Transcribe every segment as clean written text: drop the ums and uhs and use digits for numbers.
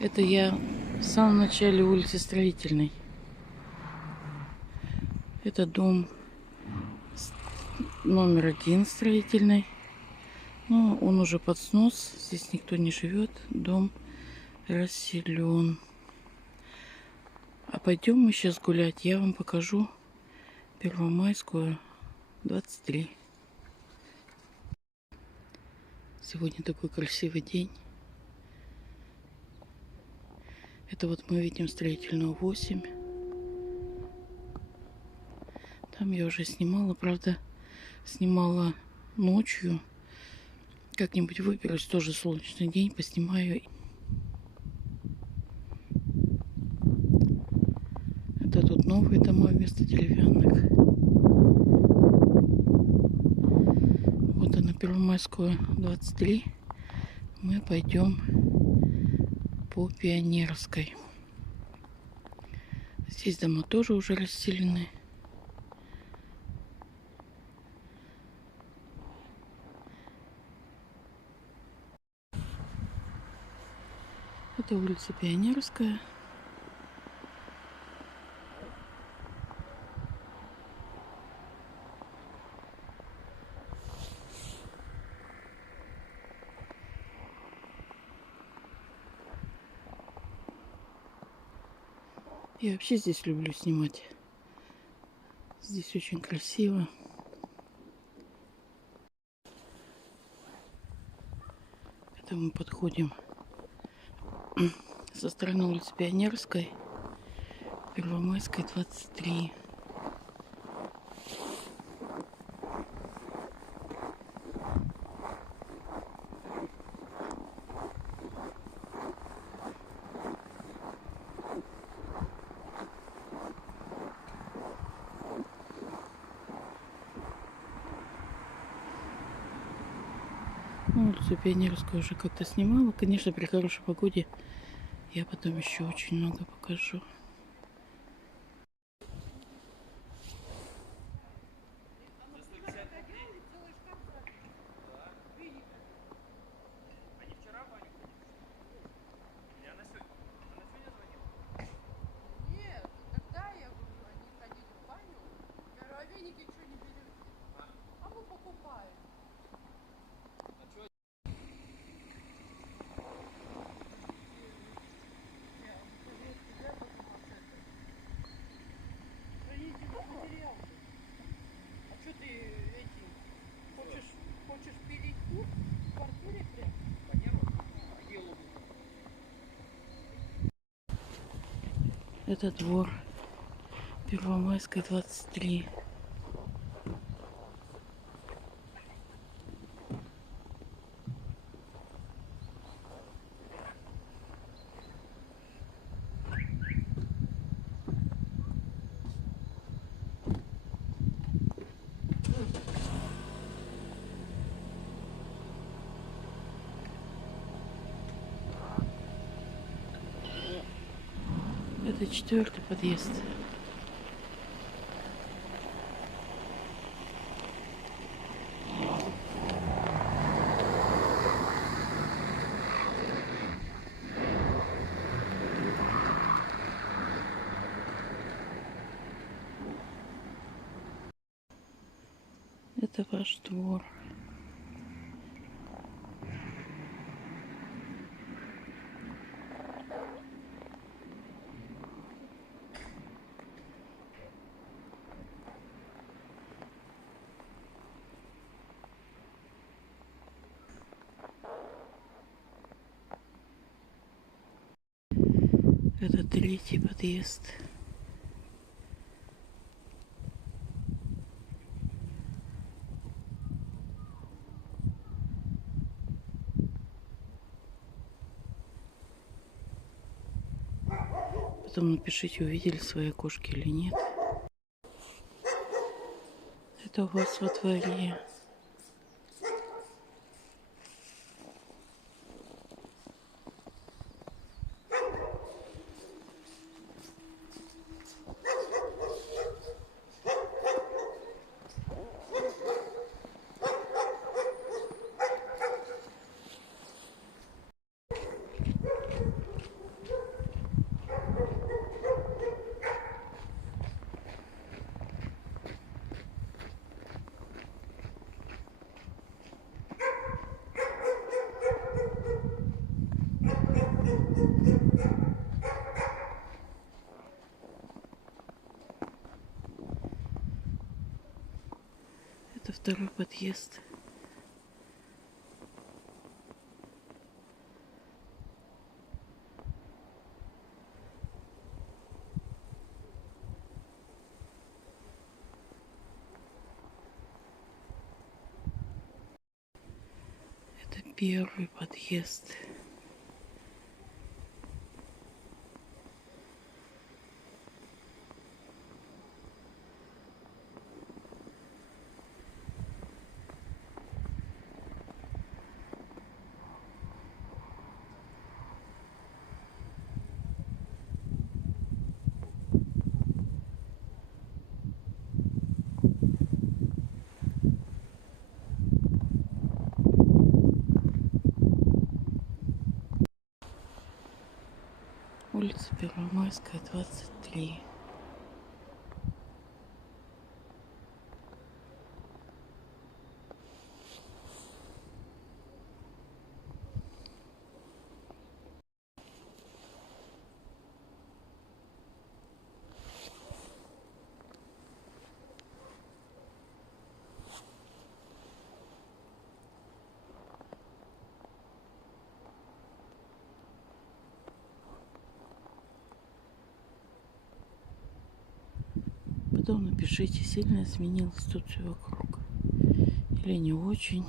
Это я в самом начале улицы Строительной. Это дом номер 1 Строительной. Но он уже под снос. Здесь никто не живет. Дом расселен. А пойдем мы сейчас гулять. Я вам покажу Первомайскую, 23. Сегодня такой красивый день. Это вот мы видим Строительную 8. Там я уже снимала, правда, снимала ночью. Как-нибудь выберусь, тоже солнечный день, поснимаю. Это тут новые дома вместо деревянных. Вот она, Первомайскую, 23. Мы пойдем по Пионерской. Здесь дома тоже уже расселены. Это улица Пионерская. Я вообще здесь люблю снимать. Здесь очень красиво. Это мы подходим со стороны улицы Пионерской, Первомайской, 23. Ну, улицу Пионерскую уже как-то снимала. Конечно, при хорошей погоде я потом еще очень много покажу. Это двор Первомайской, 23. Это 4-й подъезд. Это ваш двор. Это 3-й подъезд. Потом напишите, увидели свои окошки или нет. Это у вас во дворе. Это второй подъезд. Это первый подъезд. Улица Первомайская, 23. Потом напишите, сильно изменилось тут все вокруг или не очень.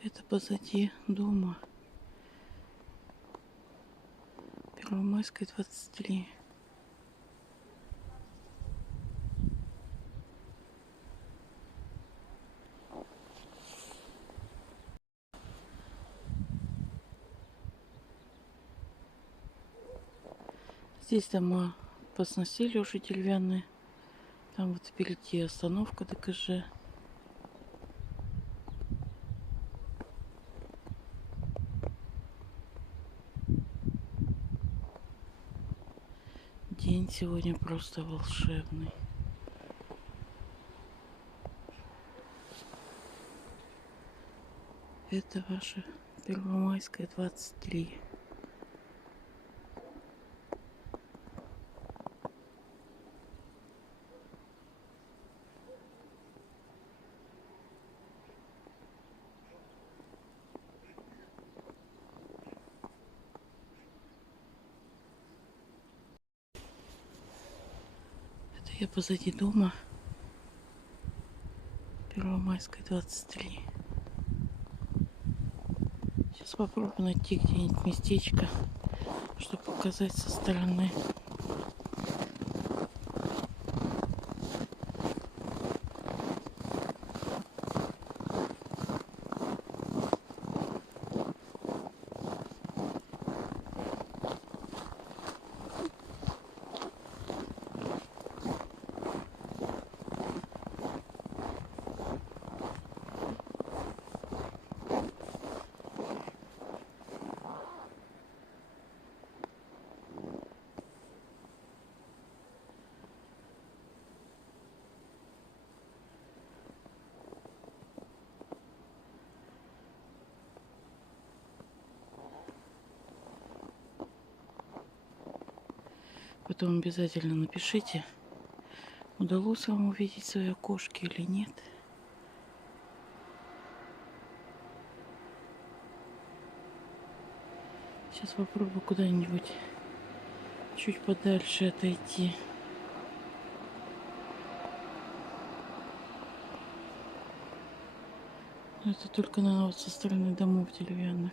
Это позади дома. Первомайская, 23. Здесь дома посносили уже деревянные. Там вот впереди остановка ДКЖ. День сегодня просто волшебный. Это ваша Первомайская, 23. Это я позади дома. Первомайская, 23. Сейчас попробую найти где-нибудь местечко, чтобы показать со стороны. Потом обязательно напишите, удалось вам увидеть свои окошки или нет. Сейчас попробую куда-нибудь чуть подальше отойти. Но это только, наверное, вот со стороны домов деревянных.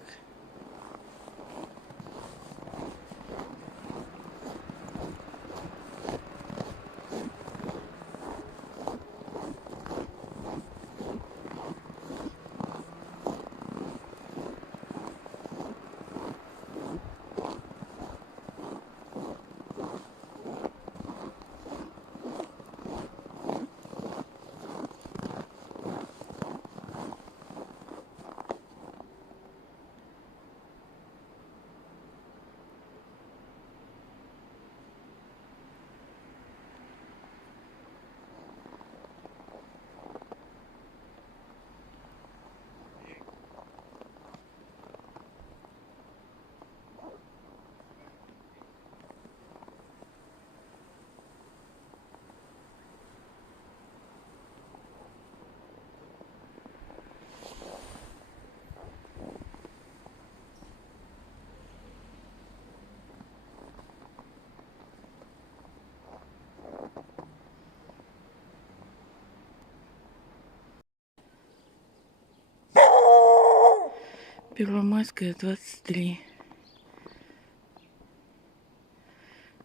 Первомайская, 23.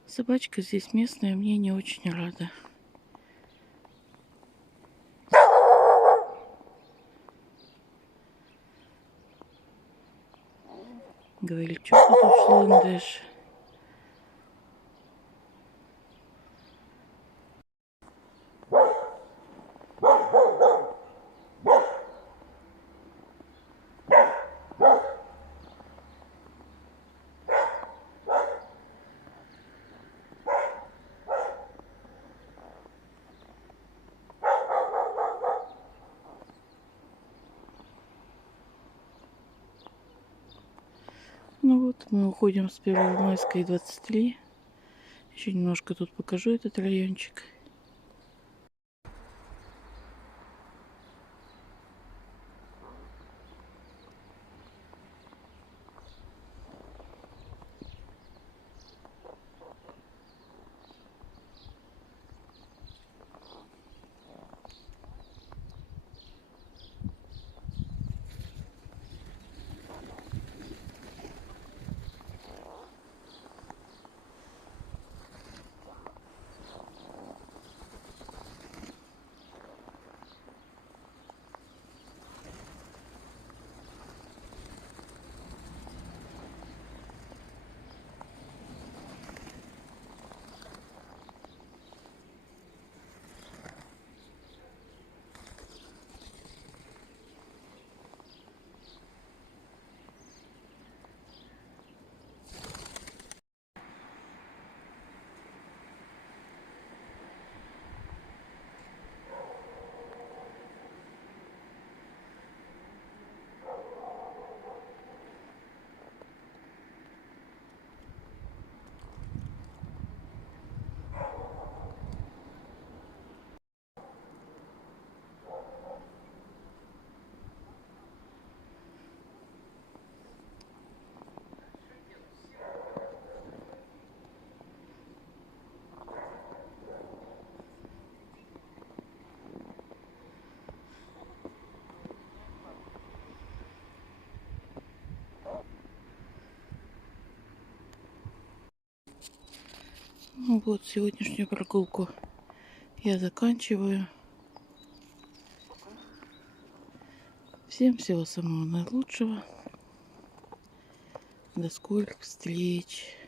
Собачка здесь местная, мне не очень рада. Говорит, что ты тут шлындешь? Ну вот, мы уходим с Первомайской, 23. Еще немножко тут покажу этот райончик. Ну вот, сегодняшнюю прогулку я заканчиваю. Всем всего самого наилучшего. До скорых встреч.